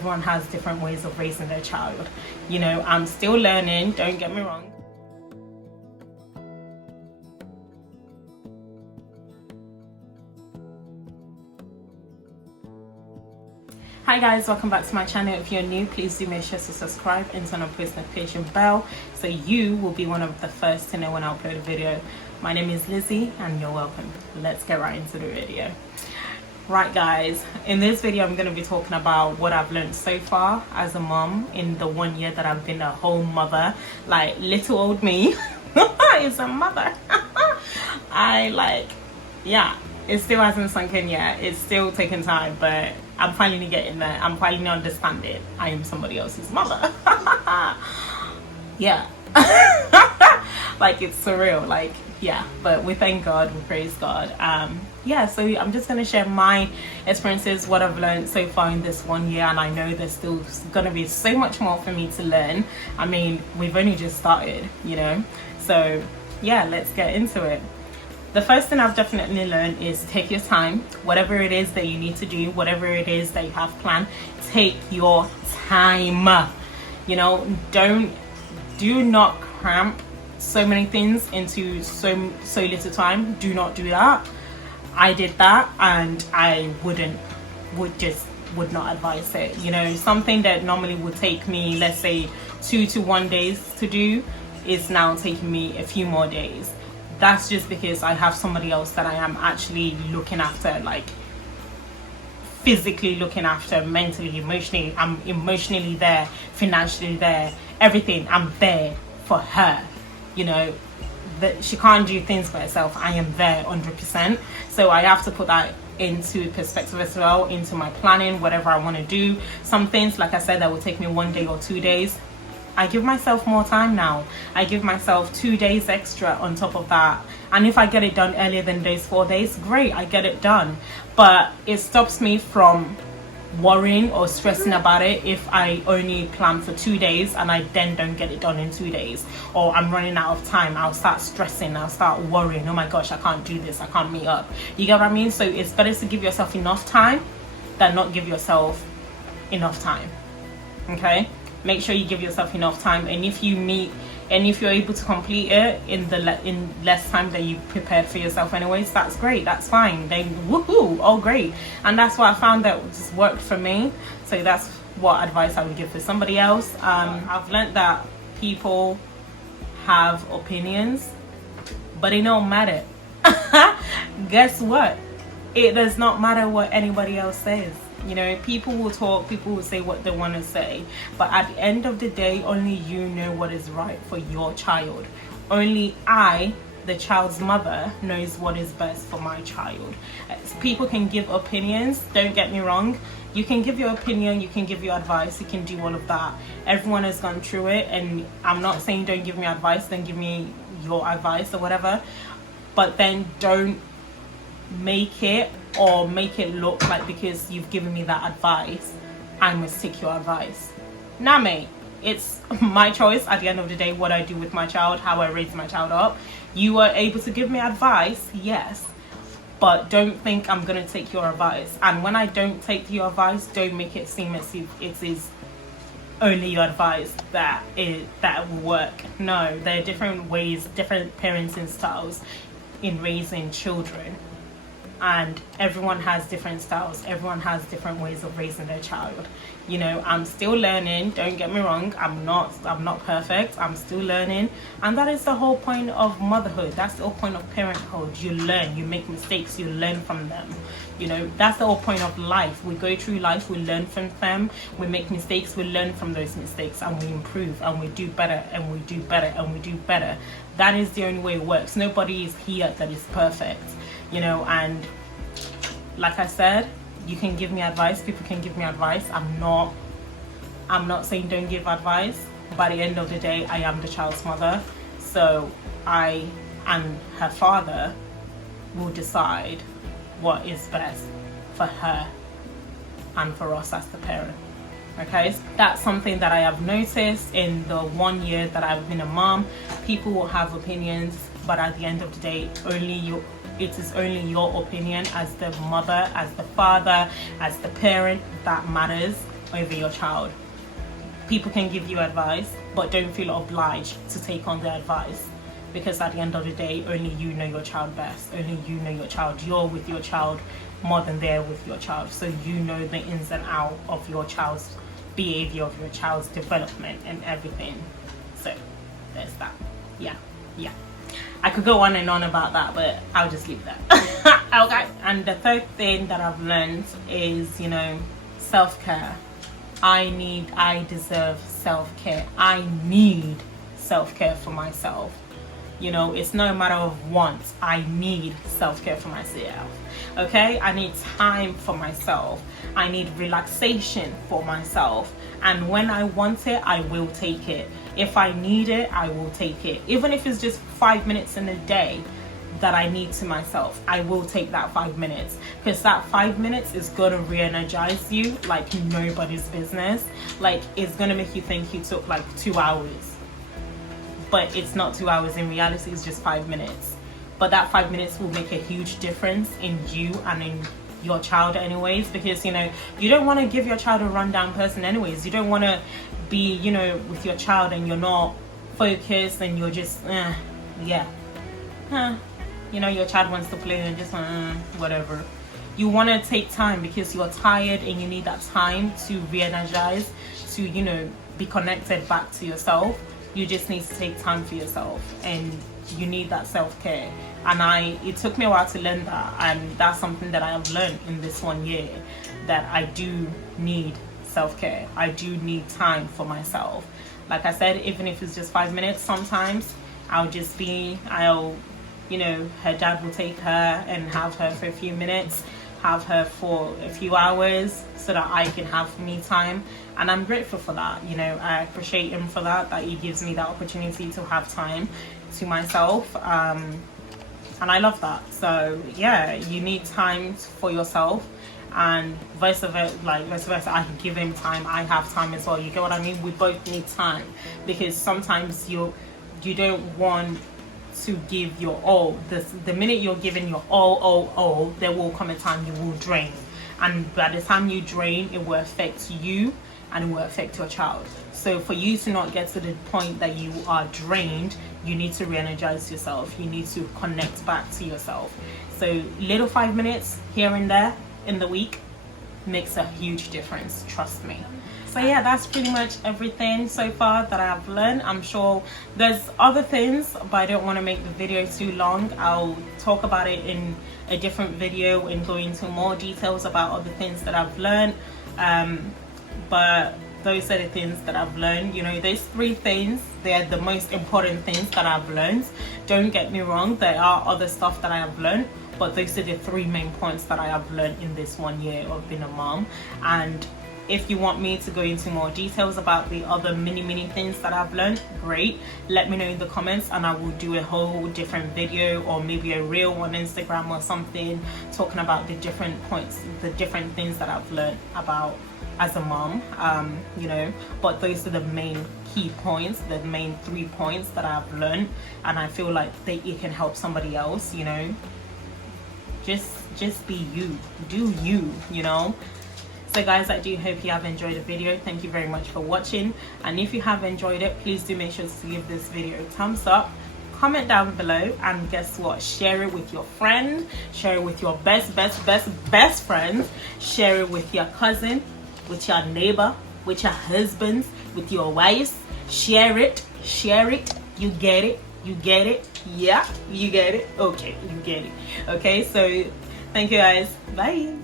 Everyone has different ways of raising their child. You know, I'm still learning, don't get me wrong. Hi guys, welcome back to my channel. If you're new, please do make sure to subscribe and turn on post notification bell so you will be one of the first to know when I upload a video. My name is Lizzie and you're welcome. Let's get right into the video. Right guys, in this video I'm going to be talking about what I've learned so far as a mom in the 1 year that I've been a whole mother. Like, little old me is a mother. Yeah, it still hasn't sunk in yet. It's still taking time, but I'm finally getting there. I'm finally understanding I am somebody else's mother. Yeah. Like, it's surreal. Like, yeah, but we thank God, we praise God. Yeah, so I'm just gonna share my experiences, what I've learned so far in this 1 year, and I know there's still gonna be so much more for me to learn. I mean, we've only just started, you know, so yeah, let's get into it. The first thing I've definitely learned is take your time. Whatever it is that you need to do, whatever it is that you have planned, take your time. You know, do not cramp so many things into so little time. Do not do that. I did that and I would not advise it. You know, something that normally would take me, let's say 2 to 1 days to do, is now taking me a few more days. That's just because I have somebody else that I am actually looking after, like physically looking after, mentally, emotionally. I'm emotionally there, financially there, everything. I'm there for her. You know, that she can't do things for herself. I am there 100%. So I have to put that into perspective as well, into my planning, whatever I want to do. Some things, like I said, that will take me 1 day or 2 days. I give myself more time now. I give myself 2 days extra on top of that. And if I get it done earlier than those 4 days, great, I get it done. But it stops me from worrying or stressing about it if I only plan for 2 days and I then don't get it done in 2 days, or I'm running out of time. I'll start stressing, I'll start worrying, oh my gosh, I can't do this, I can't meet up. You get what I mean? So it's better to give yourself enough time than not give yourself enough time. Okay, make sure you give yourself enough time, and if you're able to complete it in less time than you prepared for yourself anyways, that's great, that's fine, then woohoo, all great. And that's what I found that just worked for me, so that's what advice I would give for somebody else. I've learned that people have opinions, but it don't matter. Guess what, it does not matter what anybody else says. You know, people will talk, people will say what they want to say, but at the end of the day, only you know what is right for your child. Only I, the child's mother, knows what is best for my child. People can give opinions, don't get me wrong. You can give your opinion, you can give your advice, you can do all of that. Everyone has gone through it, and I'm not saying don't give me advice, don't give me your advice or whatever, but then don't make it look like because you've given me that advice, I must take your advice. Nah, mate, it's my choice at the end of the day, what I do with my child, how I raise my child up. You are able to give me advice, yes, but don't think I'm gonna take your advice. And when I don't take your advice, don't make it seem as if it is only your advice that will work. No, there are different ways, different parenting styles in raising children, and everyone has different styles, everyone has different ways of raising their child. You know, I'm still learning, don't get me wrong, I'm not perfect, I'm still learning, and that is the whole point of motherhood. That's the whole point of parenthood. You learn, you make mistakes, you learn from them. You know, that's the whole point of life. We go through life, we learn from them, we make mistakes, we learn from those mistakes, and we improve, and we do better, and we do better, and we do better. That is the only way it works. Nobody is here that is perfect, you know. And like I said, you can give me advice, people can give me advice. I'm not saying don't give advice. By the end of the day, I am the child's mother, so I and her father will decide what is best for her and for us as the parent. Okay, that's something that I have noticed in the 1 year that I've been a mom. People will have opinions, but at the end of the day, it is only your opinion as the mother, as the father, as the parent that matters. over your child. People can give you advice, but don't feel obliged to take on their advice, because at the end of the day, only you know your child best. Only you know your child. You're with your child more than they're with your child, so you know the ins and outs of your child's behavior, of your child's development and everything. So there's that. Yeah. I could go on and on about that, but I'll just leave that. Okay. And the third thing that I've learned is, you know, self-care. I deserve self-care. I need self-care for myself. You know, it's no matter of want. I need self-care for myself. Okay? I need time for myself. I need relaxation for myself. And when I want it, I will take it. If I need it, I will take it. Even if it's just 5 minutes in a day that I need to myself, I will take that 5 minutes, because that 5 minutes is gonna re-energize you like nobody's business. Like, it's gonna make you think you took like 2 hours, but it's not 2 hours. In reality, it's just 5 minutes. But that 5 minutes will make a huge difference in you and in your child anyways, because, you know, you don't want to give your child a rundown person anyways. You don't want to be, you know, with your child and you're not focused and you're just you know, your child wants to play and just whatever. You want to take time because you're tired and you need that time to re-energize, to, you know, be connected back to yourself. You just need to take time for yourself, and you need that self-care. And it took me a while to learn that, and that's something that I have learned in this 1 year, that I do need self-care. I do need time for myself. Like I said, even if it's just 5 minutes, sometimes you know, her dad will take her and have her for a few minutes, have her for a few hours, so that I can have me time. And I'm grateful for that. You know, I appreciate him for that he gives me that opportunity to have time to myself. And I love that. So yeah, you need time for yourself, and vice versa. I can give him time, I have time as well. You get what I mean? We both need time, because sometimes you don't want to give your all. The minute you're giving your all, there will come a time you will drain, and by the time you drain, it will affect you and it will affect your child. So for you to not get to the point that you are drained, you need to re-energize yourself. You need to connect back to yourself. So little 5 minutes here and there in the week makes a huge difference, trust me. So yeah, that's pretty much everything so far that I've learned. I'm sure there's other things, but I don't want to make the video too long. I'll talk about it in a different video and go into more details about other things that I've learned. But those are the things that I've learned. You know, those 3 things, they're the most important things that I've learned. Don't get me wrong, there are other stuff that I have learned, but those are the 3 main points that I have learned in this 1 year of being a mom. And if you want me to go into more details about the other mini things that I've learned, great. Let me know in the comments, and I will do a whole different video, or maybe a reel on Instagram or something, talking about the different points, the different things that I've learned about as a mom. You know, but those are the main key points, the main 3 points that I've learned, and I feel like it can help somebody else. You know, just be you, do you, you know. So guys, I do hope you have enjoyed the video. Thank you very much for watching, and if you have enjoyed it, please do make sure to give this video a thumbs up, comment down below, and guess what, share it with your friend, share it with your best friends, share it with your cousin, with your neighbor, with your husbands, with your wives. Share it, you get it, yeah, you get it, okay, you get it. Okay, so thank you guys, bye.